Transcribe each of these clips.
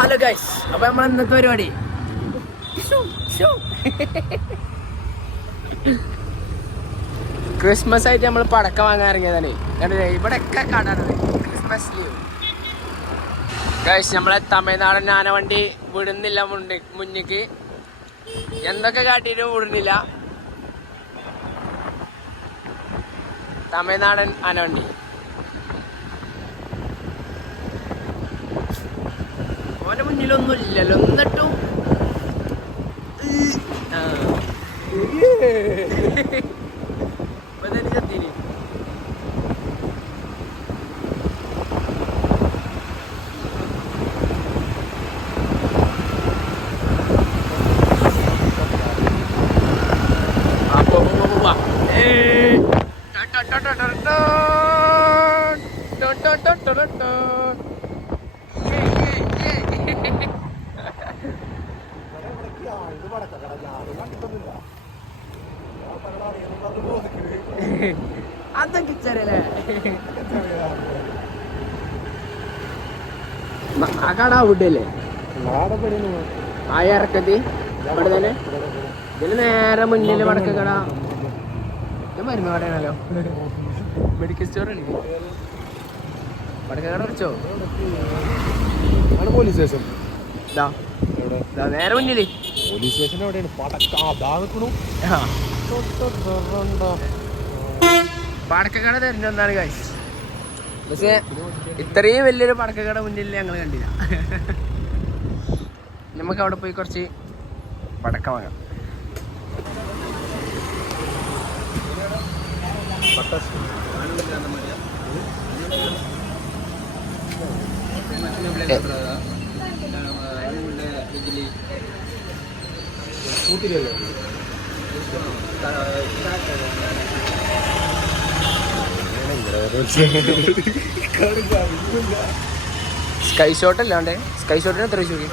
Hello guys, അപ്പൊ നമ്മൾ ഇന്നത്തെ പരിപാടി ക്രിസ്മസ് ആയിട്ട് നമ്മൾ പടക്കം വാങ്ങാൻ ഇറങ്ങിയതാണ്. ഇവിടെ ഒക്കെ കടാണ് ക്രിസ്മസ് ലീവ്. ഗൈസ്, നമ്മളെ തമിഴ്നാടൻ ആനവണ്ടി വിടുന്നില്ല. മുന്നിക്ക് എന്തൊക്കെ കാട്ടിയിട്ടും വിടുന്നില്ല. തമിഴ്നാടൻ ആനവണ്ടി ഓന്റെ മുന്നിലൊന്നും ഇല്ലല്ലോ. എന്നിട്ടും ചത്തിന് അതൊക്കെ ചെറിയല്ലേ ആ കട വിട്ടല്ലേ ആ ഇറക്കത്തി ഇവിടെ തന്നെ. ഇതിന് നേരെ മുന്നിൽ പടക്കക്കട. ഇത് മരുന്ന് കടയാണല്ലോ, മെഡിക്കൽ സ്റ്റോർ അല്ലേ. പടക്കക്കട കുറിച്ചോ പോലീസ് സ്റ്റേഷൻ നേരെ മുന്നില്. പോലീസ് സ്റ്റേഷൻ എവിടെയാണ്? പടക്കക്കട തരുന്നതാണ് ഗൈസ്. പക്ഷേ ഇത്രയും വലിയൊരു പടക്കക്കട മുന്നിൽ ഞങ്ങൾ കണ്ടില്ല. നമുക്ക് അവിടെ പോയി കുറച്ച് പടക്കം വാങ്ങാം. സ്കൈ ഷോട്ട് അല്ലാണ്ട് സ്കൈ ഷോട്ടിന് എത്ര ചോദി?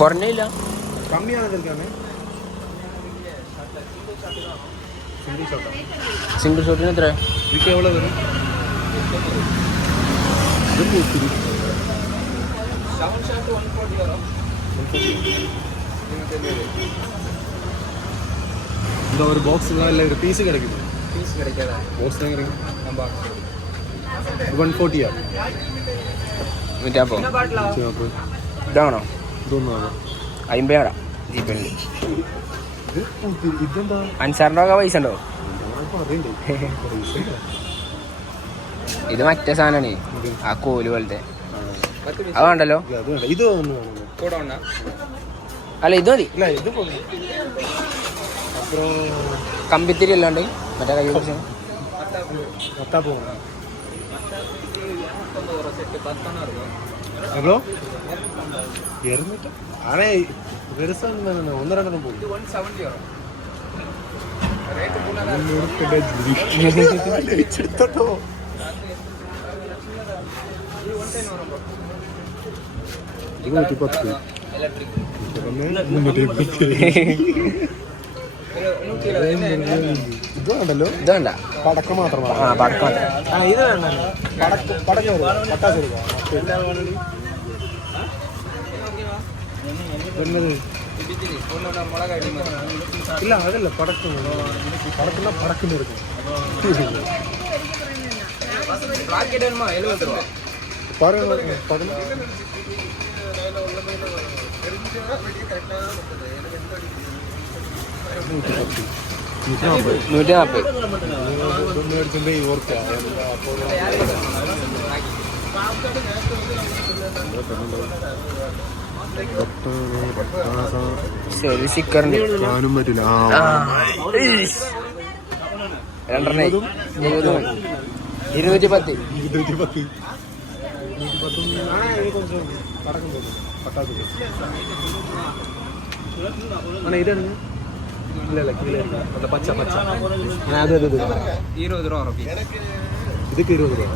കുറഞ്ഞില്ല, സിംഗിൾ ഷോട്ടിന് എത്ര? ஒரு பாக்ஸ் இல்ல ஒரு பீஸ் கிடைக்குது. பீஸ் கிடைக்காதா? பாக்ஸ் தான் கிடைக்கும். நம்ம 140 ആ. മിറ്റാപ്പോ ഇതാണോ? ഇതൊന്നാണോ? 50 ജീപ്പുണ്ട്. ഇതെന്താ? അൻസാറിൻ്റെ ഒക്കെ പൈസ ഉണ്ടോ? ഇത് മറ്റേ സാധനമാണ്, ആ കോല് പോലത്തെ. അത് വേണ്ടല്ലോ. ഇത് അല്ല ഇത് മതി. കമ്പിത്തിരി അല്ലാണ്ട് മറ്റേ കൈ പിടിച്ച ഒന്നരണ്ടെണ്ണം പോകും. ഇത് വേണ്ടല്ലോ. ഇത് വേണ്ട, പടക്കം മാത്രമാണ്. ആ പടക്കം മാത്രം. ഇത് വേണ്ടല്ലോ. പടക്കം പട്ടാസ് എടുക്കാം. ഇല്ല അതല്ല പടക്കം. പടക്കുന്ന പടക്കുന്ന എടുക്കും. കാണാനും പറ്റില്ല. 210 ഇതാണ്. ഇല്ല പച്ച പച്ച. അതെ അതെ 20 രൂപ. ഇതൊക്കെ 20 രൂപ.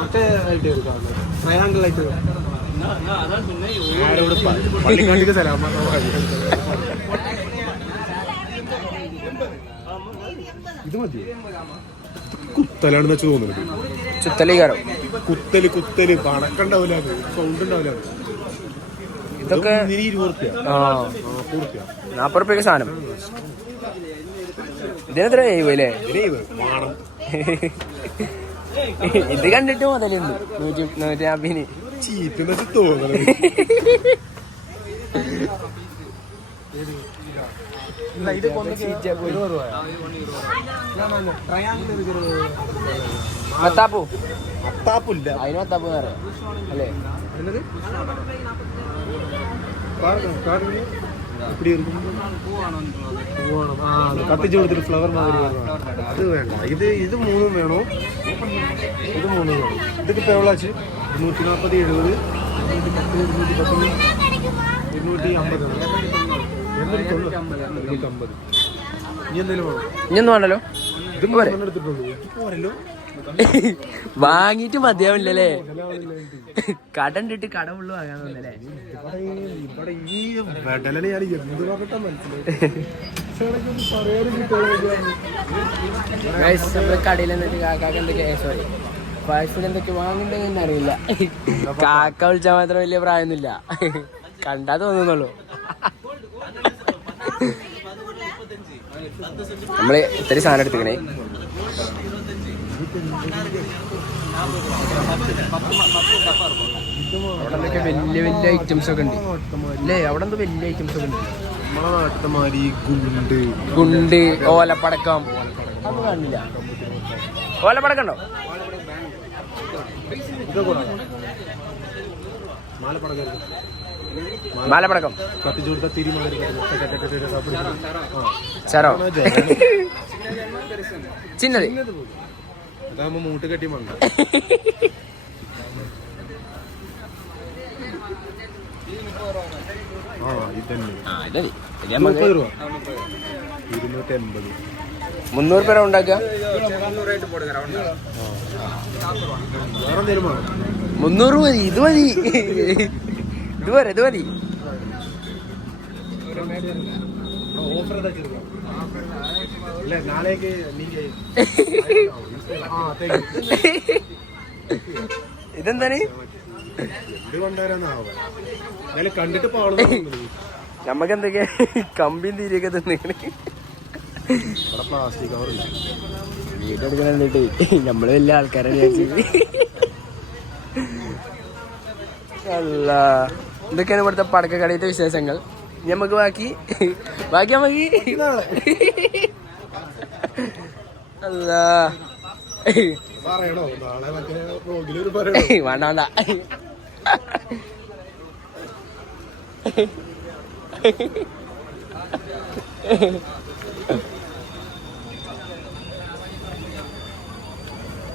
മറ്റേ ആയിട്ട് എടുക്കാം, ട്രയാങ്കിൾ ആയിട്ട്. പള്ളിക്കാണ്ടിക്ക് സലാം. ഇത് മതി കുത്തലാണെന്ന് വെച്ച് തോന്നുന്നുണ്ട്. ചുത്തലീകാരം കുത്തല് കണക്കുണ്ടാവില്ല, സൗണ്ട് ഉണ്ടാവില്ല. ഇതൊക്കെ 20 40 സാധനം. ഇതിനെത്ര അല്ലേ? ഇത് കണ്ടിട്ട് മുതലുണ്ട് 150 ചീറ്റെന്ന് വെച്ച് തോന്നുന്നത്. മത്താപ്പൂ അത്താപ്പില്ല. അതിന് മത്താപ്പൂ പറയാം അല്ലേ? കത്തിച്ചു കൊടുത്തിട്ട് ഫ്ലവർ മാതിരി അത് വേണ്ട. ഇത് 3 വേണോ? ഇത് 3 വേണം. ഇതൊക്കെ ഇപ്പോൾ എവിടെ 240, 70, 210, 250. ഇനി എന്തെങ്കിലും വേണോ? ഇനിയൊന്നും വേണ്ടല്ലോ. ഇത് എടുത്തിട്ടുള്ളൂ. പോരല്ലോ, വാങ്ങിട്ട് മതിയാവില്ലല്ലേ? കടണ്ടിട്ട് കടമുള്ളു വാങ്ങാൻ തോന്നല്ലേ? ഇവിടെ ഈ വെടലിനെ ഞാൻ എന്ത് പറഞ്ഞിട്ടാ മനസ്സിലായി. കടയിൽ എന്നിട്ട് കാക്കാക്ക് എന്തൊക്കെ സോറി പായസത്തിൽ എന്തൊക്കെ വാങ്ങണ്ടെന്ന് അറിയില്ല. കാക്ക വിളിച്ചാൽ മാത്രം വലിയ പ്രായമൊന്നുമില്ല, കണ്ടാ തോന്നുന്നുള്ളൂ. നമ്മള് ഇത്തിരി സാധനം എടുത്തിക്കണേ. അവിടെ എന്തൊക്കെ വലിയ വലിയ ഐറ്റംസ് ഒക്കെ ഉണ്ട് അല്ലേ? അവിടെ എന്തോ വലിയ ഐറ്റംസ് ഒക്കെ ഉണ്ട്. നമ്മളെ നാട്ടിലെ മാതിരി ഗുണ്ട്, ഓലപ്പടക്കം അതൊന്നും കാണില്ല. ഓലപ്പടക്കം ഉണ്ടോ? മാലപ്പടക്കം കത്തിച്ചു കൊടുത്ത തിരിമാറി ചരോ ചിന്നത് അതാകുമ്പോ മൂട്ട് കെട്ടി മണ്ട. ഇതന്നെ 30 രൂപ, 280. 300 രൂപ ഉണ്ടാക്കുക. 300 മതി. ഇത് മതി. ഇത് മതി. ഇതെന്താണ്? കണ്ടിട്ട് നമ്മക്ക് എന്തൊക്കെയാ കമ്പിയും തീരെയൊക്കെ തന്നിങ്ങനെ പ്ലാസ്റ്റിക് കവറില്ല. വീടെടുക്കണ എന്നിട്ട് നമ്മള് വലിയ ആൾക്കാരെ വിചാരിച്ചത്. അല്ല, ഇതൊക്കെയാണ് ഇവിടുത്തെ പടക്കക്കടയിലെ വിശേഷങ്ങൾ. നമുക്ക് ബാക്കി നമുക്ക് അല്ല വേണ്ട വേണ്ട.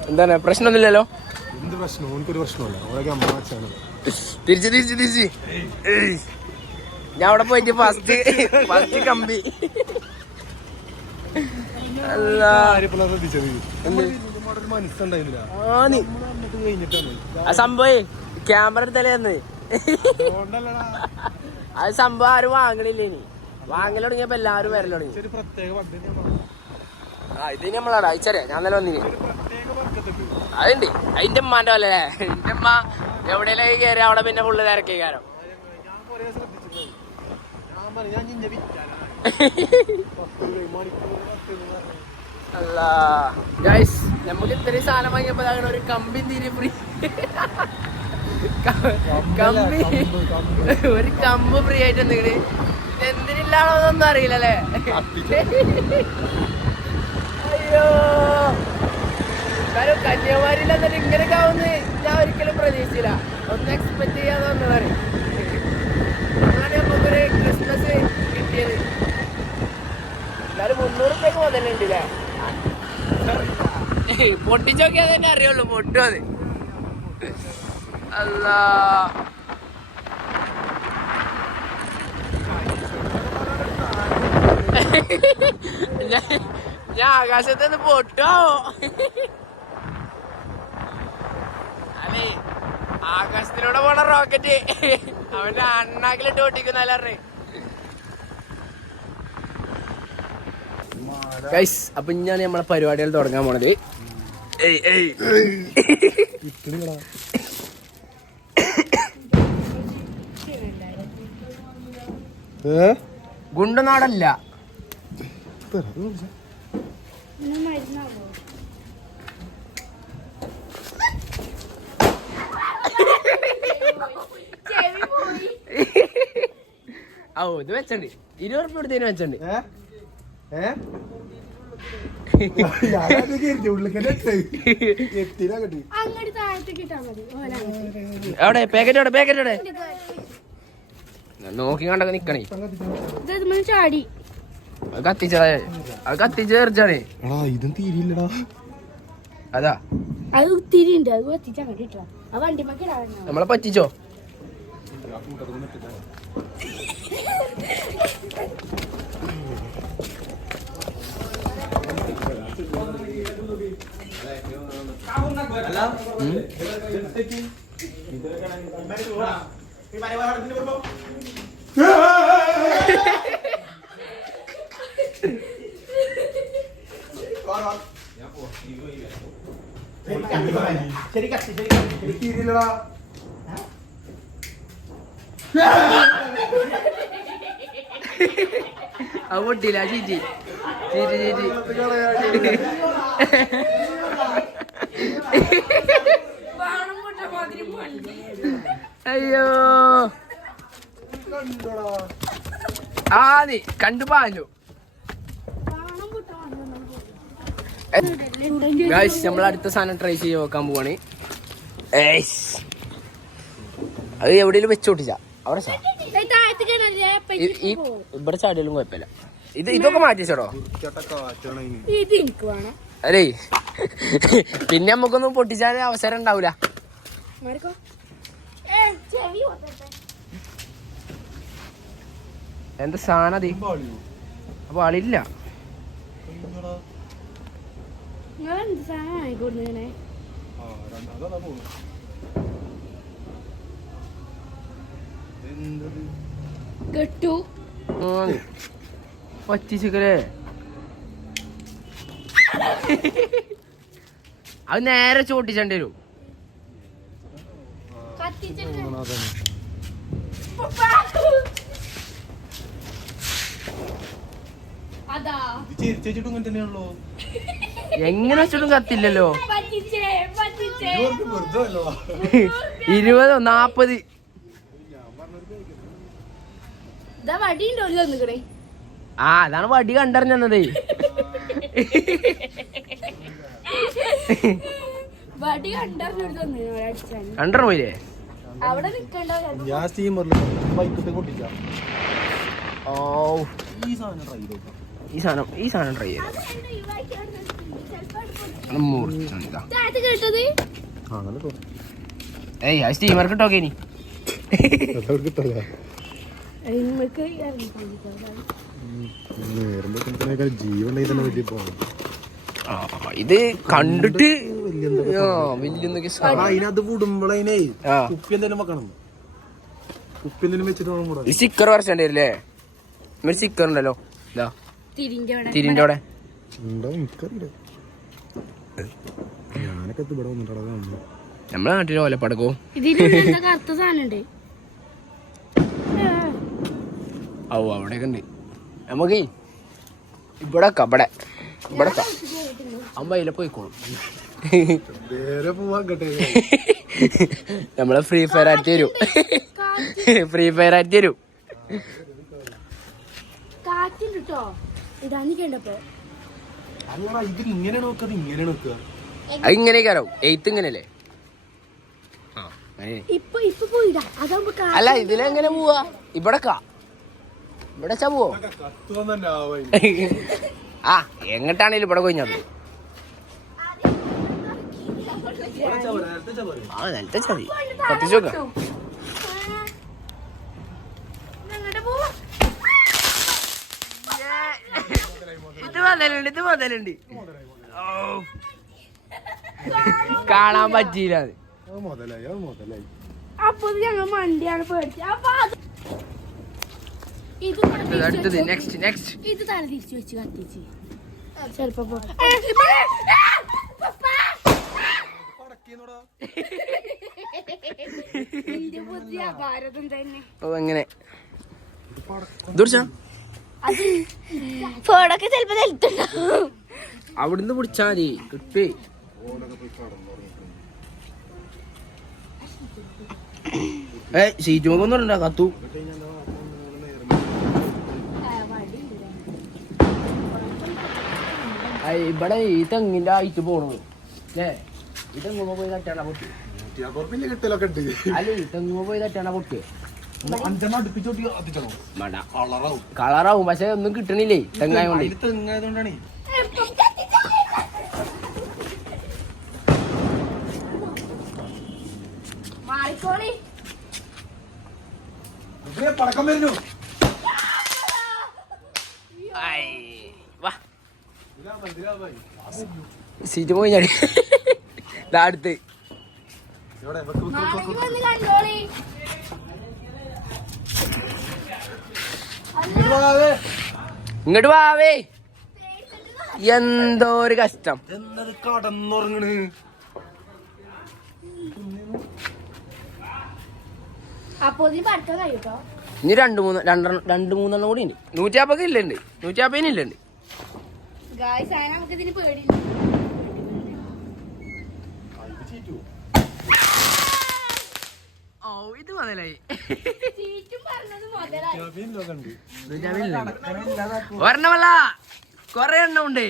എന്താണ് പ്രശ്നമൊന്നുമില്ലല്ലോ? എന്ത് പ്രശ്നം? ഓനക്കൊരു പ്രശ്നമല്ല. തിരിച്ച് ഞാൻ അവിടെ പോയിട്ട് ഫസ്റ്റ് കമ്പി അല്ല സംഭവേ ക്യാമറ എടുത്തല്ലേ അന്ന്. അത് സംഭവം ആരും വാങ്ങണില്ല. ഇനി വാങ്ങൽ തുടങ്ങിയപ്പോ എല്ലാരും വരൽ തുടങ്ങി. ഇത് നമ്മളാടാ അയച്ചറിയാ. ഞാൻ നല്ല വന്നിന് അതുണ്ട്. അതിന്റെ ഉമ്മാന്റെ പോലെ എന്റെ ഉമ്മ എവിടെയെങ്കിലും കയറി അവിടെ പിന്നെ ഫുള്ള് തിരക്കേ കാരം. അല്ല ഗൈസ്, നമുക്ക് ഇത്രയും സാധനം വാങ്ങിയപ്പോ ഒരു കമ്പി തീരെ ഫ്രീ. കമ്പി ഒരു കമ്പ് ഫ്രീ ആയിട്ട് എന്തെങ്കിലും എന്തിനില്ലാണോന്നൊന്നും അറിയില്ലല്ലേ? അയ്യോ, കാരണം കന്യാകുമാരിയിൽ എന്നിട്ട് ഇങ്ങനെയൊക്കെ ആവുന്ന ഞാൻ ഒരിക്കലും പ്രതീക്ഷിച്ചില്ല. ഒന്നും എക്സ്പെക്ട് ചെയ്യാതെ വന്നതാണ്. അങ്ങനെ നമുക്കൊരു ക്രിസ്മസ് കിട്ടിയത്. എന്നാലും 300 രൂപയ്ക്ക് മുതലുണ്ടല്ലേ? പൊട്ടിച്ചോക്കിയാൽ തന്നെ അറിയുള്ളൂ പൊട്ടും അത്. അല്ല ഞാൻ ആകാശത്തുനിന്ന് പൊട്ടോ? അല്ലേ, ആകാശത്തിലൂടെ പോണ റോക്കറ്റ് അവന്റെ അണ്ണാക്കിലിട്ട് പൊട്ടിക്കുന്നല്ലേ? ഗൈസ് അപ്പൊ ഞാൻ നമ്മളെ പരിപാടികൾ തുടങ്ങാൻ പോണത്. ഗുണ്ടനാടല്ല, ഓ ഇത് വെച്ചണ്ട് 20 ഉറുപ്പിക എടുത്തതിന് വെച്ചണ്ട്. എവിടെ പാക്കറ്റ് എവിടെ പാക്കറ്റ് എവിടെ നോക്കി കണ്ടൊക്കെ നിക്കണേ. ചാടി അത് കത്തിച്ചേർച്ചാണേ. ഇതും തീരില്ലടാ. അതാ അത് തിരിണ്ട് അത് കത്തിച്ചാ കണ്ടിട്ടാ ആ വണ്ടി നമ്മളെ പറ്റിച്ചോ. തീരില്ലടാ. അത് പൊട്ടിയില്ല ചീറ്റി ചീറ്റി ചീറ്റി. അയ്യോ നീ കണ്ടു പാഞ്ഞു. ഗൈസ് നമ്മൾ അടുത്ത സാധനം ട്രൈ ചെയ്ത് നോക്കാൻ പോവാണ്. അത് എവിടെയെങ്കിലും വെച്ചോട്ടിച്ച അവിടെ ഇവിടെ ചാടിയാലും കുഴപ്പമില്ല. ഇതൊക്കെ മാറ്റിച്ചോടോ. അല്ലേ പിന്നെ നമുക്കൊന്നും പൊട്ടിച്ചാൽ അവസരം ഉണ്ടാവൂല. എന്താ സാധനം അത്? അപ്പൊ ആളില്ല. പറ്റിച്ചേ അത് നേരെ ചോട്ടിച്ചേണ്ടി വരും. എങ്ങനെ വെച്ചിട്ടും കത്തില്ലല്ലോ. 20 40 അതാണ് വടി കണ്ടറിഞ്ഞത്. കണ്ടറിഞ്ഞു പോയില്ലേ? ഈ സാധനം ട്രൈ ചെയ്ത സ്റ്റീമർ കിട്ടോക്കെ ഇനി ഇത് കണ്ടിട്ട് അതിനകത്ത് വിടുമ്പോഴേ കുപ്പി എന്തെങ്കിലും വെക്കണം. കുപ്പി എന്തെങ്കിലും വെച്ചിട്ട് സ്റ്റിക്കർ വരച്ചേണ്ടി വരില്ലേ? ഒരു സ്റ്റിക്കർ ഉണ്ടല്ലോ തിരിന്റെ അവിടെ. നമ്മളെ നാട്ടിലെ ഓലപ്പടക്കോ ഓ അവിടെയൊക്കെ ഉണ്ട്. നമുക്ക് ഇവിടെ അമ്മയിലെ പോയിക്കോളും. നമ്മളെ ഫ്രീ ഫയർ ആയിട്ട് തരും. ഇങ്ങനെയൊക്കെ എയ്ത്ത് ഇങ്ങനെയല്ലേ? അല്ല ഇതിലെങ്ങനെ പോവാ? ഇവിടെ പോവോ? ആ എങ്ങട്ടാണേലും ഇവിടെ കൊഞ്ഞത്. നിലത്തെ ചതി കത്തിച്ചു നോക്ക. ഇത് മുതലുണ്ട്. കാണാൻ പറ്റിയില്ല. അപ്പൊ ഞങ്ങൾ മണ്ടിയാണ് അടുത്തത് നെക്സ്റ്റ് ഇത് തല തിരിച്ചു വെച്ച് കത്തിച്ച് ചെലപ്പോ ഭാരതം തന്നെ എങ്ങനെ ദൂർച്ച ഫോണൊക്കെ ചെലപ്പോ നിലത്തുണ്ടാവും. അവിടുന്ന് പിടിച്ചാ മതി കിട്ടേ. സീറ്റ് നോക്കൊന്നും കത്തു. ഇവിടെ ഈ തെങ്ങിന്റെ ആയിട്ട് പോണു അല്ലേ? ഈ തെങ്ങുമ്പോ പോയി തട്ടാണ പൊട്ടി. അല്ല ഈ തെങ്ങുമ്പോ പോയി തട്ടാണ പൊട്ടി. കളറാവും പക്ഷെ ഒന്നും കിട്ടണില്ലേ തെങ്ങായോണ്ട്. തെങ്ങായതുകൊണ്ടാണ്. മാറിക്കോളി. പടക്കം വരുന്നു. സീറ്റ് പോയി ഞാൻ അടുത്ത് കണ്ടോളി. ഇങ്ങോട്ട് വാവേ. എന്തോ ഒരു കഷ്ടം. എന്നത് കടന്നുറങ്ങണ്. അപ്പൊ പഠിക്കാൻ കഴിയൂട്ടോ. ഇനി രണ്ട് മൂന്നെണ്ണം കൂടി ഉണ്ട്. 150 ഇല്ലുണ്ട്. 150 ഇല്ലുണ്ട്. നമുക്ക് ഇതിന് പേടിയില്ല. ഓ ഇത് മുതലായി. ഒരെണ്ണമല്ല കൊറേ എണ്ണം ഉണ്ട്.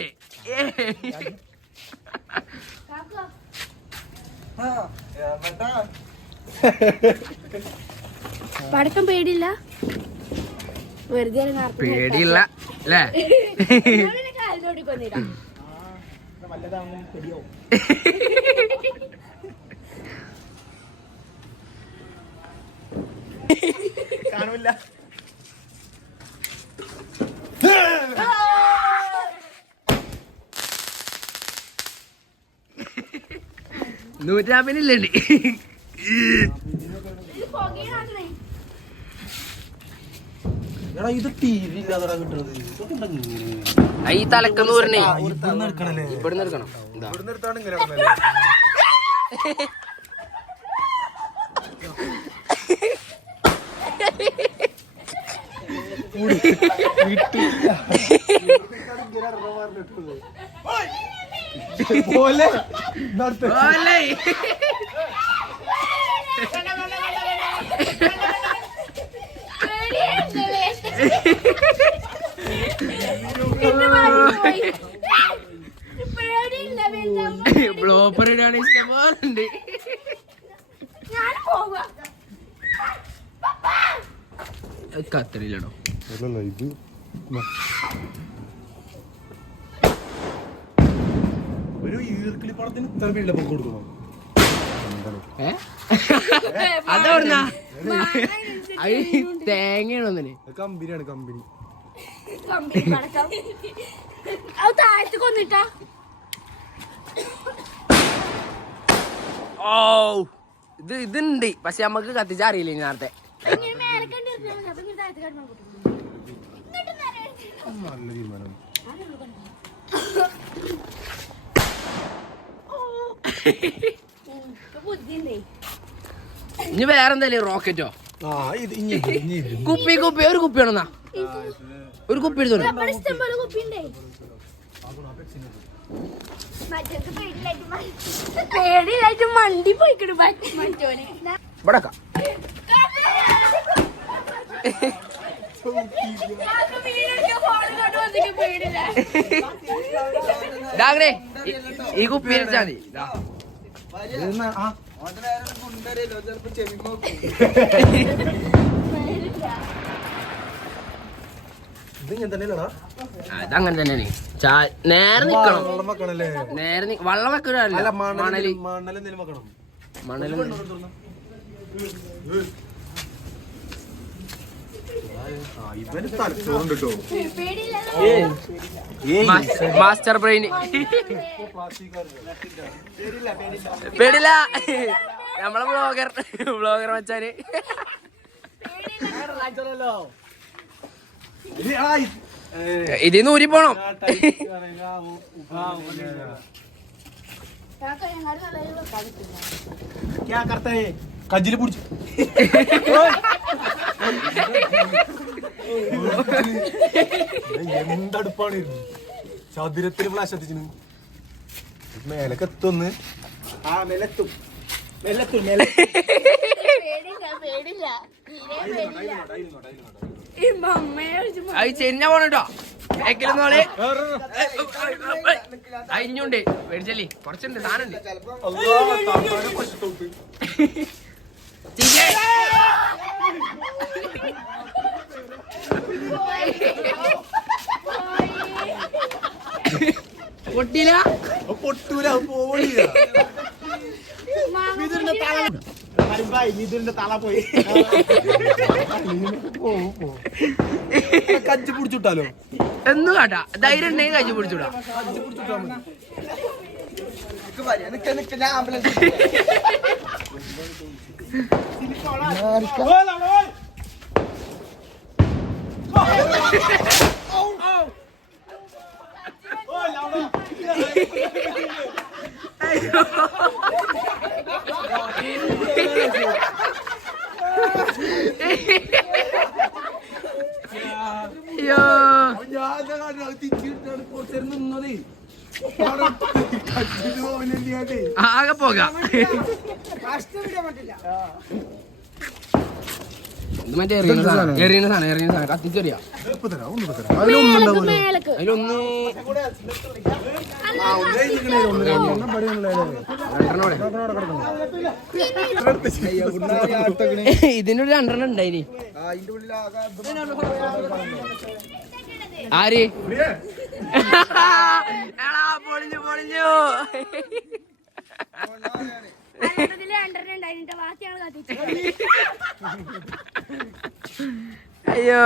പടക്കം പേടിയില്ല. വെറുതെ പേടിയില്ല അല്ലേ? കാണൂല. 150 ഇല്ലുണ്ട്. എടാ ഇത് ടിവി ഇല്ലാതെ കിട്ടുന്നത്. ഈ തലക്കെന്ന് പറഞ്ഞേ ഇവിടുന്ന് എടുക്കണല്ലേ? ഇവിടുന്ന് എടുക്കണം. ഇവിടുന്ന് എടുത്താണ് ഇങ്ങനെ പോലെ ബ്ലോപ്പർ ഇടാണ് ഇഷ്ടം പോലുണ്ട്. കത്തറില്ലടോ. ഇത് ഒരു ഈർക്കിളി പടത്തിന് ഇത്ര ബിൽഡപ്പ് കൊടുക്കണം. അതെവിടുന്നാ? അത് തേങ്ങയാണ് ഒന്നിന്. കമ്പനിയാണ് കമ്പനി. താഴത്ത് കൊന്നിട്ടാ. ഓ ഇതുണ്ട് പക്ഷെ നമ്മക്ക് കത്തിച്ചറിയില്ല നേരത്തെ. നല്ല തീരുമാനം. ഇനി വേറെന്തല്ലേ റോക്കറ്റോ? ആ ഇത് ഇനി കുപ്പി ഒരു കുപ്പി വേണമെന്നാ. ഒരു കുപ്പി എടുത്തോളൂ. പേടിയിലായിട്ട് മണ്ടി പോയിക്കിടും. ഇവിടക്ക ഈ കുപ്പി അടിച്ചാ മതി. അതങ്ങനെ തന്നെയാണ്. നേരെ നിക്കണം. നേരെ വള്ളം വെക്കലല്ല മണല്. മണല് മാസ്റ്റർ ബ്രെയിൻ. പേടില്ല. നമ്മളെ ബ്ലോഗർ വെച്ചാല് ഇതിന്ന് ഊരി പോണം. കജ്ജില് പിടിച്ചു എന്തടുപ്പാണ് ചതുരത്തിന് ഫ്ലാഷ് എത്തിച്ചു മേലക്ക് എത്തൊന്ന് മേലെത്തും അത് ചെരിഞ്ഞ പോണട്ടോ ബാക്കിലൊന്നോളെ അയിഞ്ഞുണ്ട് മേടിച്ചല്ലേ കുറച്ചുണ്ട് സാധനണ്ട്. പൊട്ടിയില്ല പൊട്ടൂല പോളില്ല ഇതിന്റെ തല പോയി കജ്ജി പിടിച്ചിട്ടാലോ എന്ന് കാട്ടാ ധൈര്യം ഉണ്ടെങ്കിൽ കജ്ജി പിടിച്ചൂടാ. ആകെ പോകാം. മറ്റേ എറിയുന്ന സാധനം കത്തിച്ചെറിയാ. അതിലൊന്ന് ഇതിനൊരു 2 ഉണ്ടായിനി. ആര് പൊളിഞ്ഞു പൊളിഞ്ഞു. അയ്യോ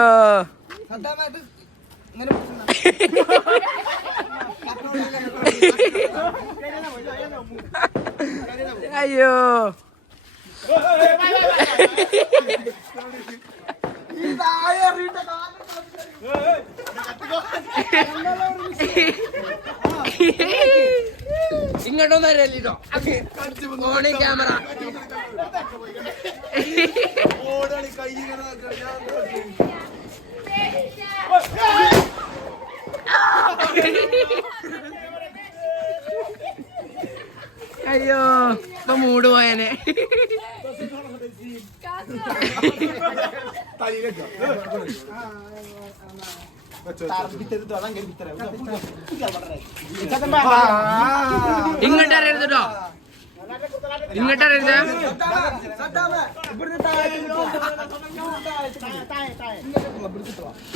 അയ്യോ ഇങ്ങോട്ടൊന്നും അറിയില്ലോ ഫോണിൽ ക്യാമറ. അയ്യോ ഇപ്പൊ മൂട് പോയനെ. ഇങ്ങോട്ട് അറിയരുത് കേട്ടോ, ഇങ്ങോട്ട് അറിയരുത്.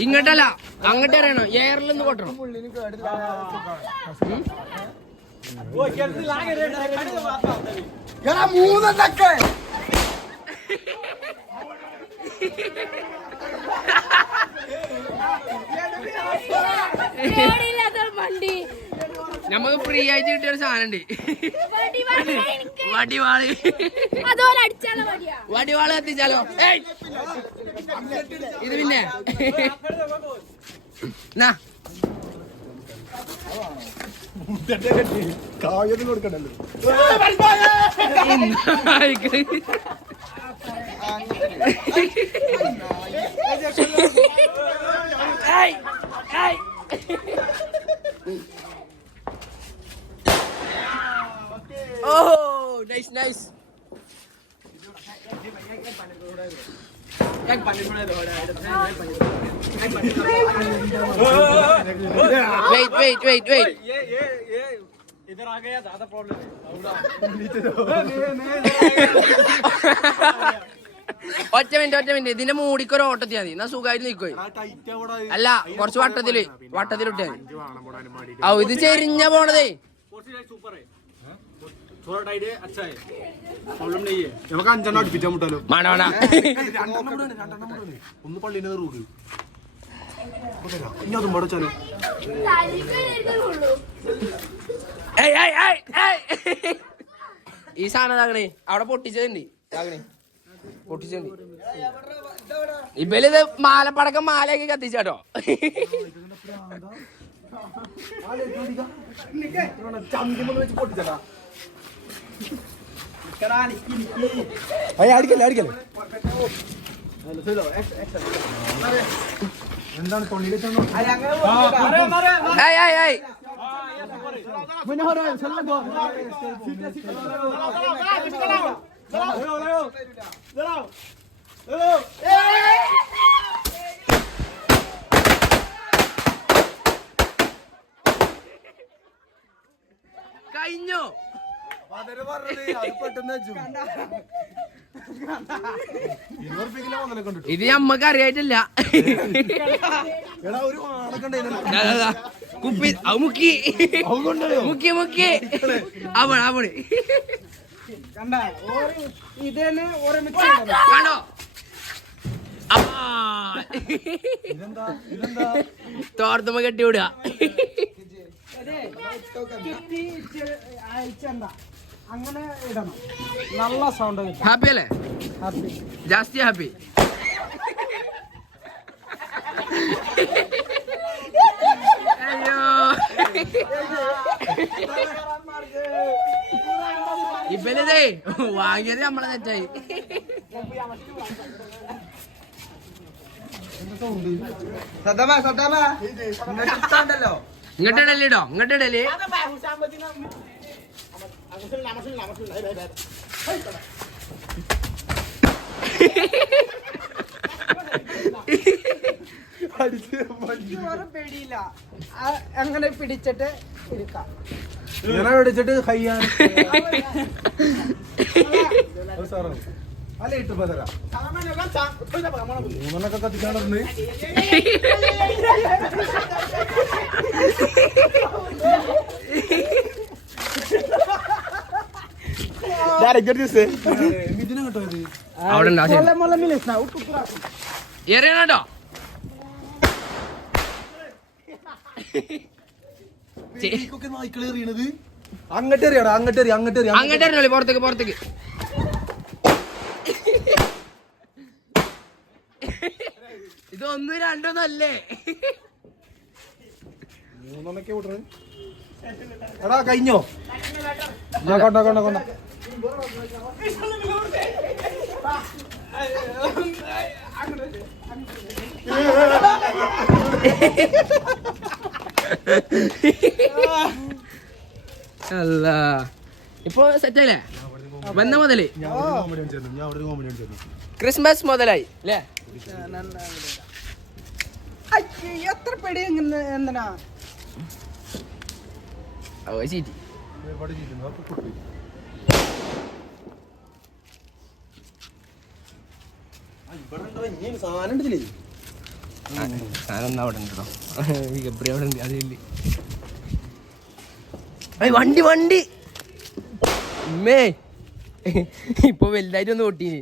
ഇങ്ങോട്ടല്ല അങ്ങോട്ട് അറിയണോ, എയറിലൊന്ന് കൊട്ടണം. നമുക്ക് ഫ്രീ ആയിട്ട് കിട്ടിയൊരു സാധനം ഉണ്ട്, വടിവാള്. വടിവാള് എത്തിച്ചാലോ? ഇത് പിന്നെ കായൊന്നും കൊടുക്കണ്ടല്ലോ. Oh, nice, nice. Wait. इधर आ गया ज्यादा प्रॉब्लम है. ഒറ്റ മിനിറ്റ് ഇതിന്റെ മൂടിക്കൊരു ഓട്ടത്തി മതി, എന്നാ സുഖമായിട്ട് നിൽക്കോ. അല്ല കുറച്ച് വട്ടത്തിലിട്ടേ. ഓ ഇത് ചെരിഞ്ഞ പോണതേ. നമുക്ക് 5 അടുപ്പിച്ചാൽ മുട്ടാലോ. മണ ഒന്ന് പള്ളിന്റെ റൂട്ട് ഇനി അതും പടച്ചാലോ. ഈ സാധനം ഇതാകണേ അവിടെ പൊട്ടിച്ചതുണ്ട്. പൊട്ടിച്ചുണ്ട്. ഇവലിത് മാലപ്പടക്കം മാലയൊക്കെ കത്തിച്ചാട്ടോ. അടിക്കല്ലേ അടിക്കല്ലേ എന്താണ് തൊള്ളിയിലെ കഴിഞ്ഞു. ഇത് നമ്മക്ക് അറിയായിട്ടില്ല. കുപ്പി അത് മുക്കി മുക്കി മുക്കി അവണ് കണ്ടോ? തോർത്തുമ്പോ കെട്ടി വിടുക. അങ്ങനെ ഇടണം. നല്ല സൗണ്ട്. ഹാപ്പി അല്ലേ? ഹാപ്പി, ജാസ്തി ഹാപ്പി. അയ്യോ ഇവലതേ വാങ്ങിയത് നമ്മളെ തെറ്റായി. ഇങ്ങോട്ടിടല്ലോ ഇങ്ങോട്ടിടല്. പേടിയില്ല. അങ്ങനെ പിടിച്ചിട്ട് എടുക്കാം. പിടിച്ചിട്ട് കയ്യാൻ അല്ല ഇട്ട് തരാം. മൂന്നെണ്ണൊക്കെ കത്തിക്കാണെന്ന് അവിടെ എറിയണോ? അങ്ങോട്ട് എറിയാടാ, അങ്ങോട്ട് എറിയാ, അങ്ങോട്ട് എറിയാ, അങ്ങോട്ട് എറിഞ്ഞോളി. പുറത്തേക്ക് ഇതൊന്നും രണ്ടൊന്നും അല്ലേ? മൂന്നെണ്ണൊക്കെ വിട്ടത്. എടാ കഴിഞ്ഞോ? കൊണ്ട അല്ല ഇപ്പൊ സെറ്റായില്ലേ? വന്ന മുതല് ക്രിസ്മസ് മുതലായി അല്ലേ? എത്ര പേടി എന്തിനാ ചീറ്റി. സാധനം അവിടെ ഉണ്ടോ? ഗബ്രി അവിടെ ഉണ്ട്. അതില്ല വണ്ടി മേ ഇപ്പൊ വലുതായിട്ട് ഒന്ന് ഓട്ടീന്.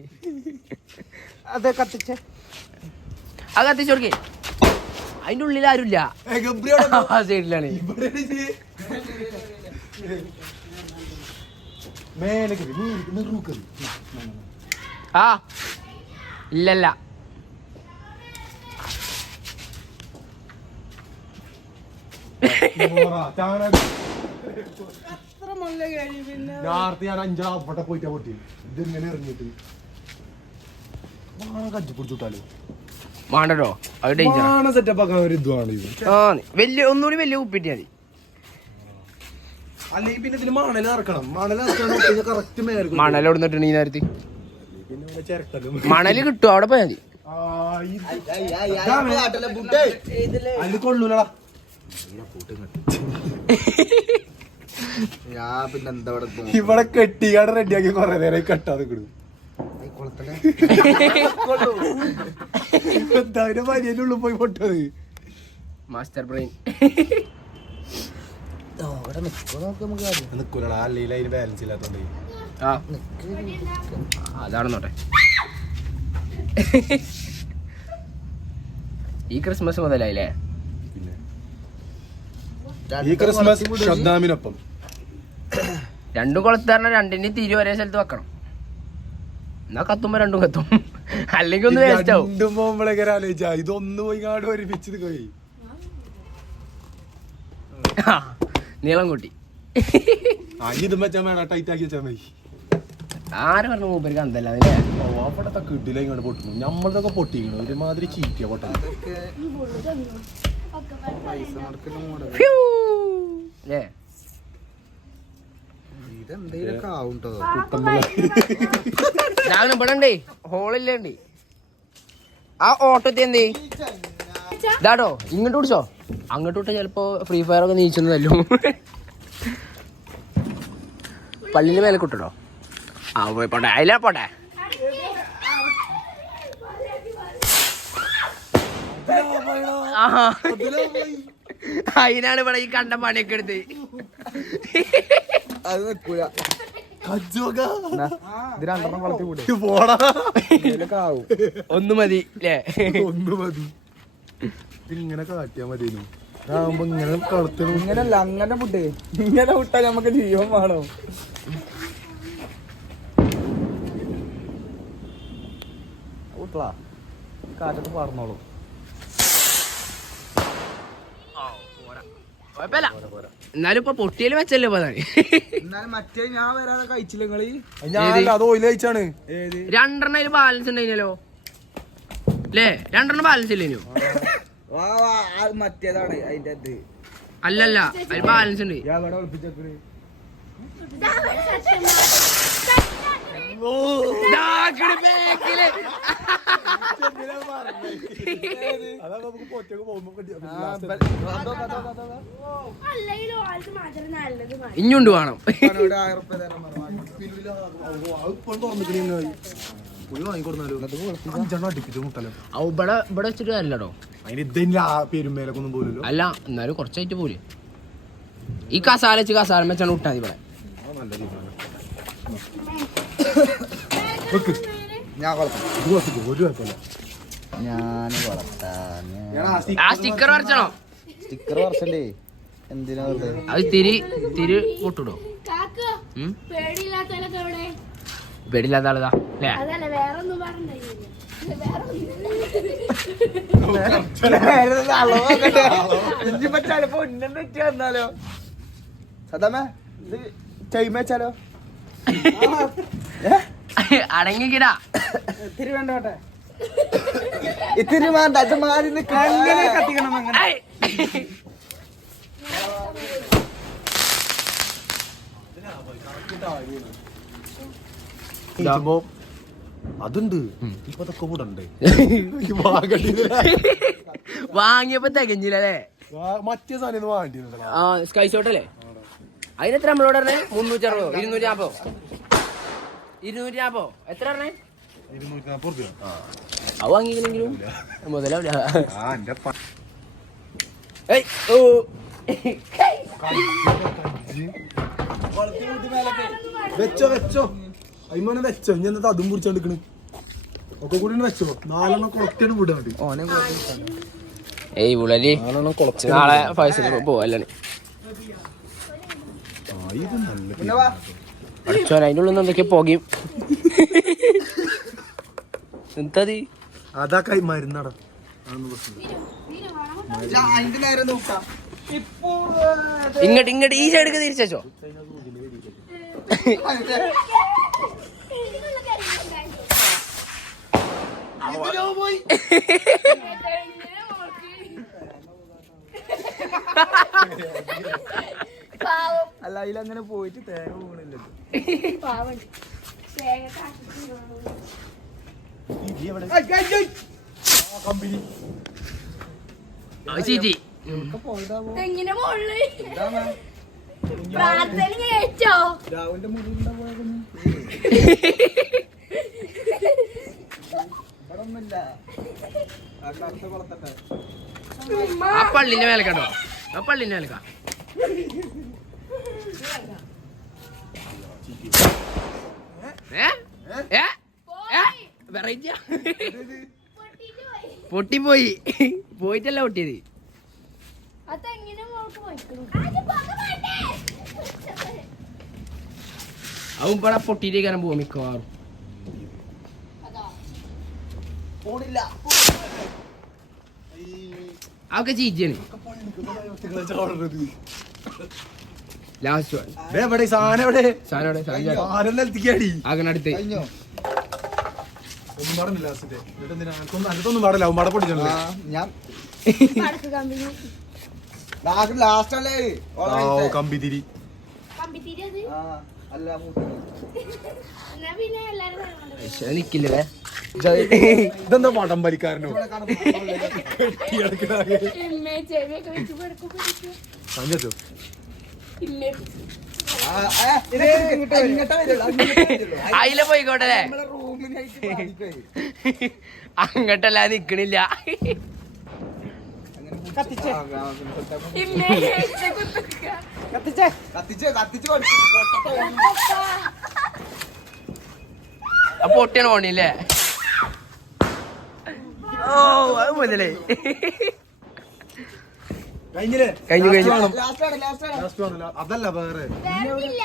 അത് കത്തിച്ച് അത് കത്തിച്ചു കൊടുക്കേ. അതിന്റെ ഉള്ളിൽ ആരുമില്ല. ആ സൈഡിലാണ്. ആ ഇല്ലല്ല ഞാൻ അഞ്ചാടെ പോയിട്ടാ പൊട്ടി. ഇതിങ്ങനെ ഇറങ്ങിട്ട് കജ്ജി പിടിച്ചിട്ടാലോ വേണ്ടോ? അത് ഡേഞ്ചർ സെറ്റപ്പ് ആക്കാൻ ഒരു ഇതുമാണ് ഇത്. ആ വലിയ ഒന്നുകൂടി വലിയ ഉപ്പിട്ടാ മതി. അല്ലെങ്കിൽ പിന്നെ ഇതിന് മണൽ ഇറക്കണം. മണൽ ഇറക്കണം കറക്റ്റ് മേലെ. മണൽ എവിടെ നിന്നിട്ടുണ്ട് ഈ നേരത്ത്? പിന്നെ ഇവിടെ ചിരട്ടലും മണല് കിട്ടും. അവിടെ പോയാ മതി. അതിൽ കൊള്ളൂലടാ. ഇവിടെ കെട്ടിക്കാട് റെഡിയാക്കി കൊറേ നേരം കെട്ടാതെ കിടും. എന്തായാലും മരിയന്റെ ഉള്ളിൽ പോയി പൊട്ടത്. Master brain നിക്കൂലടാ. അല്ലെങ്കിൽ അതിന് ബാലൻസ് ഇല്ലാത്തോണ്ട് ആ അതാണെന്നോട്ടെ. ഈ ക്രിസ്മസ് മുതലായില്ലേ? പിന്നെ ഈ ക്രിസ്മസ് ശബ്ദാമിനൊപ്പം രണ്ടും കൊളുത്താറിന് രണ്ടിനും തിരി ഒരേ സ്ഥലത്ത് വെക്കണം. എന്നാ കത്തുമ്പോ രണ്ടും കത്തും അല്ലെങ്കിൽ ഒന്ന് വേസ്റ്റ് ആവും രണ്ടും പോകുമ്പോഴേക്കാര ആലോചിച്ചാ ഇതൊന്ന് പോയി കാട് ഒരുമിച്ചത് പോയി നീളം കൂട്ടി ഇതും വെച്ചാൽ വേണം ടൈറ്റ് ആക്കി വെച്ചാൽ മതി ആര് പറഞ്ഞു മൂപ്പർക്ക് അന്തല്ല അതില്ലേ അവിടത്തെ കിട്ടില്ല ഇങ്ങോട്ട് പൊട്ടുന്നു നമ്മളതൊക്കെ പൊട്ടിക്കണു ഒരുമാതിരി ചീറ്റിയ പൊട്ടാ അല്ലേ ഇതെന്തേലൊക്കെ ആവും രാവിലെ ഇവിടെ ഉണ്ടേ ഹോളില്ലേ ഉണ്ട് ആ ഓട്ടത്തി എന്തേ ഇതാട്ടോ ഇങ്ങോട്ട് പിടിച്ചോ അങ്ങോട്ട് വിട്ട് ചിലപ്പോ ഫ്രീ ഫയർ ഒക്കെ നീച്ചുന്നതല്ലോ പള്ളിന്റെ മേലെ കിട്ടോ ആ പോയി പോട്ടെ അതിലാ പോട്ടെ അതിനാണ് ഇവിടെ ഈ കണ്ട പണിയൊക്കെ എടുത്ത് അത് നിൽക്കൂല ഒന്ന് മതി അല്ലേ ഒന്ന് മതി ഇതിങ്ങനെ കാട്ടിയാ മതിയേനു ആവുമ്പോ ഇങ്ങനെ കളത്തണം ഇങ്ങനല്ല അങ്ങനെ വിട്ടേ ഇങ്ങനെ വിട്ടാ നമുക്ക് ജീവൻ വേണോ കാറ്റത്ത് പറഞ്ഞോളൂ കുഴപ്പമില്ല എന്നാലും ഇപ്പൊ പൊട്ടിയല് വെച്ചല്ലേ ഇപ്പൊ എന്നാലും മറ്റേ ഞാൻ വരാതെ കഴിച്ചില്ല നിങ്ങള് ഞാൻ അത് ഓയിൽ കഴിച്ചാണ് രണ്ടെണ്ണം അതിൽ ബാലൻസ് ഉണ്ടായിനല്ലോ അല്ലേ രണ്ടെണ്ണം ബാലൻസ് ഇല്ലേനു മറ്റേതാണ് അതിന്റെ അത് അല്ലല്ല അതിൽ ബാലൻസ് ഉണ്ട് ഞാൻ ഇവിടെ ഒളിപ്പിച്ചേക്കണ് ഇഞ്ഞുണ്ട് വേണം ഇവിടെ ഇവിടെ വെച്ചിട്ട് അല്ലടോ അതിന് ഇതിന്റെ പെരുമേലൊക്കെ ഒന്നും പോലല്ലോ അല്ല എന്നാലും കുറച്ചായിട്ട് പോലെ ഈ കസാല വെച്ച് കസാല വെച്ചാണ് വിട്ടാൽ മതി ഇവിടെ ഞാൻ ഒരു കുഴപ്പമില്ല ഞാൻ വളർത്താൻ ആ സ്റ്റിക്കർ വരച്ചണോ സ്റ്റിക്കർ വർഷല്ലേ എന്തിനാ അത് തിരി പൊട്ടിടോ പേടില്ലാത്ത ആളതാ അല്ലേ അതല്ല വേറൊന്നും പറഞ്ഞില്ല ചിലപ്പോ ഉന്നം തെറ്റി വന്നാലോ സദാമേ ഇത് ടൈം വെച്ചാലോ അടങ്ങിക്കിടാ ഇത്തിരി വേണ്ട കേട്ടെ ഇത്തിരി വേണ്ട അത് മാറി അങ്ങനെ കത്തിക്കണം അങ്ങനെ അതുണ്ട് ഇപ്പൊ അതൊക്കെ കൂടെ ഉണ്ട് വാങ്ങിയപ്പോ തികഞ്ഞില്ലേ മറ്റേ സാധനം വാങ്ങിട്ടുണ്ട് ആ സ്കൈ ഷോട്ടല്ലേ അതിനെത്ര നമ്മളോട് പറഞ്ഞേ 360 250 എത്ര പറഞ്ഞേ 240 അത് വാങ്ങിയില്ലെങ്കിലും മുതലാവില്ല വെച്ചോ അയിമോനെ വെച്ചോ ഞാൻ എന്നിട്ട് അതും പിടിച്ചോണ്ടിരിക്കണ് ഒക്കെ കൂടി വെച്ചോ 4 കൊളക്കാണ് വിടാണ്ട് ഏയ് പുള്ളി നാളെ പൈസ പോവല്ലേ ഇത് നല്ല അടിച്ചോൻ അതിൻ്റെ ഉള്ളിൽ നിന്ന് എന്തൊക്കെ പോകും എന്തത് അതാ കൈ മരുന്നടാ അതിന്റെ നേരെ നോക്കാം ഇപ്പൊ ഇങ്ങോട്ട് ഈ സൈഡിക്ക് തിരിച്ചോ അല്ല അതിലങ്ങനെ പോയിട്ട് തേങ്ങ പോകണില്ല ചീറ്റി തെങ്ങിന്റെ മുകളില് പ്രാർത്ഥന കേട്ടോ രാവിലെ മുറിണ്ടാ പോയതൊന്നും ഇവിടെ ഒന്നുമില്ല അടുത്ത കുളത്തട്ടെ ആ പള്ളിന്റെ മേലക്കാട്ടോ ആ പള്ളിന്റെ മേലക്കാ വെറൈറ്റിയാ പൊട്ടിപ്പോയി പോയിട്ടല്ല പൊട്ടിയത് ആ തെങ്ങിന്റെ മുകൾക്ക് പോയിക്കണു അവൻ ഇവിടെ പൊട്ടിയിട്ടേക്കാരം പോവാ മിക്കവാറും പോണില്ല. അതൊക്കെ ചീച്ചാണ്. ലാസ്റ്റ് എവിടെ സാധനം എവിടെ സാധനം എത്തിക്കാടി ആകണടുത്ത് കഴിഞ്ഞോ? ഒന്നും പാടില്ല ലാസ്റ്റ് അടുത്തൊന്നും പാടില്ല അവൻ പാടെ പൊട്ടിച്ചോ ഞാൻ പടക്ക് കമ്പനി ലാസ്റ്റ് അല്ലേ കമ്പിതിരി കമ്പിത്തിരി അത് അല്ല മൂട്ടി. എന്നാ പിന്നെ എല്ലാരും നിക്കില്ലേ ഇതെന്താ പടം പരിക്കാരനോ ചെവിയൊക്കെ വെച്ച് പടക്ക് പിടിക്കും സഞ്ചോ ഇല്ലേ അതിലെ പോയിക്കോട്ടെ റൂമിനായിട്ട് അങ്ങട്ടല്ല നിക്കണില്ല. ഇല്ലേ കുത്തുക കത്തിച്ച് അപ്പൊ പൊട്ടിയാണ് ഓണില്ലേ? ഓ അത് മുതലേ കഴിഞ്ഞില്ലേ കഴിഞ്ഞു കഴിഞ്ഞു. ലാസ്റ്റ് ആണ്. അതല്ല വേറെ വേറൊന്നില്ല.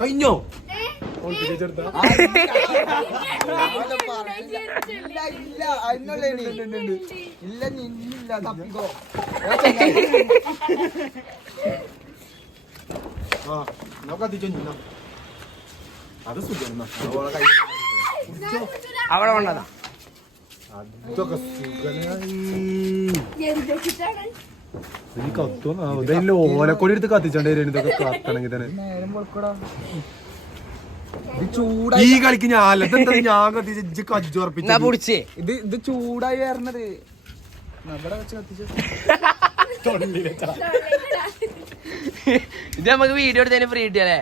കഴിഞ്ഞോ ഏ? ഇല്ല അതിനുള്ള ഇല്ല നിന്നില്ല തപ്പിക്കോ. ആ നോക്കാ തിരിച്ചോ അത് സുഖം അവിടെ വന്നതാ. അതൊക്കെ സുഖം എന്തൊക്കെയാണ് ഈ കത്തുന്ന ഓലക്കൊടി എടുത്ത് കത്തിച്ചോണ്ടേ ഇതൊക്കെ കത്തണമെങ്കിൽ തന്നെ നേരം വെളുക്കടാ. ഇത് ചൂടായി ഈ കളിക്ക് ഞാൻ ഞാൻ കത്തിച്ച് കജ്ജുറപ്പിച്ചു എന്നാ പൊടിച്ചേ ഇത് ചൂടായി വരണത് ഇവിടെ വെച്ച് കത്തിച്ച് ഇത് നമുക്ക് വീഡിയോ എടുത്തതിന് ഫ്രീ കിട്ടിയല്ലേ?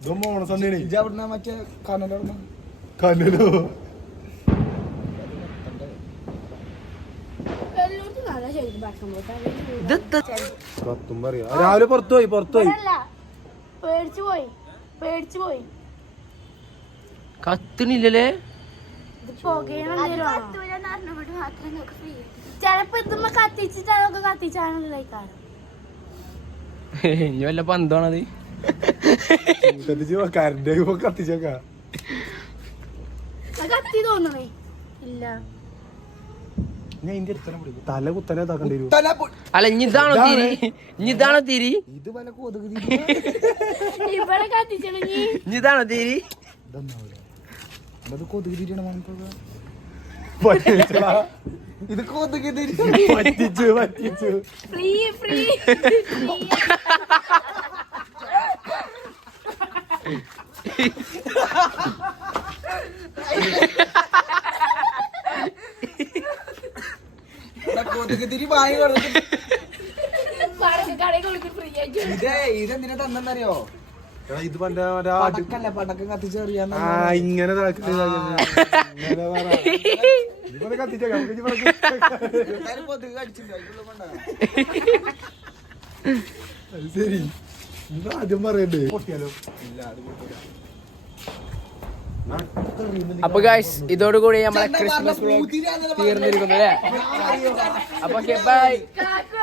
ഇതൊന്നും ഓണസന്ധ്യയാണ് ഇജ്ജ് അവിടുന്ന് മറ്റേ കനലവിടുന്ന് കനലോ എല്ലായിടത്തും നല്ല ശരി ഭക്ഷണം ഇത് കത്തും പറയാ രാവിലെ പുറത്തുപോയി പേടിച്ചു പോയി കത്തണില്ലല്ലേ? ഇത് പുകയണം ചെലപ്പോ ഇതുമ്മ കത്തിച്ചിട്ട് അതൊക്കെ കത്തിച്ചാണല്ലോ കാരണം ഇനി വല്ല പന്താണത്. കത്തിച്ച് കരണ്ട് കത്തിച്ചേക്കാ കത്തി തോന്നണേ ഇല്ല ഞാൻ ഇതിന്റെ അടുത്തന്നെ പിടിക്കും തല കുത്തനെ ഇതാക്കേണ്ടി വരും അല്ല ഇതാണോ തിരി? ഇതാണോ തിരി? ഇത് പല കൊതുക് ഇവിടെ കത്തിച്ചണെങ്കി ഇതാണോ തിരി? ഇത് കൊതുക് തിരിയണം പറ്റിച്ചെടാ. ഇത് കൊതുക് തിരി പറ്റിച്ചു ഫ്രീ ഫ്രീ കൊതുക് തിരി വാങ്ങി കൊടുത്തിട്ട് കടയിൽ കൊടുക്കും ഫ്രീ ആയിട്ട് ഇതെന്തിനാ തന്നറിയോ? എടാ ഇത് പണ്ട് പടക്കല്ല പടക്കം കത്തിച്ചെറിയാൻ ആ ഇങ്ങനെ കത്തിച്ചേക്കാം കൊതുക് അടിച്ചിട്ടുണ്ടോ ശരി ഇത് ആദ്യം പറയണ്ടേ പൊട്ടിയാലോ അപ്പൊ ഗൈസ് ഇതോടുകൂടി നമ്മളെ ക്രിസ്മസ് വ്ലോഗ് തീർന്നിരിക്കുന്നു അല്ലേ? അപ്പൊ ബൈ. കാക്കു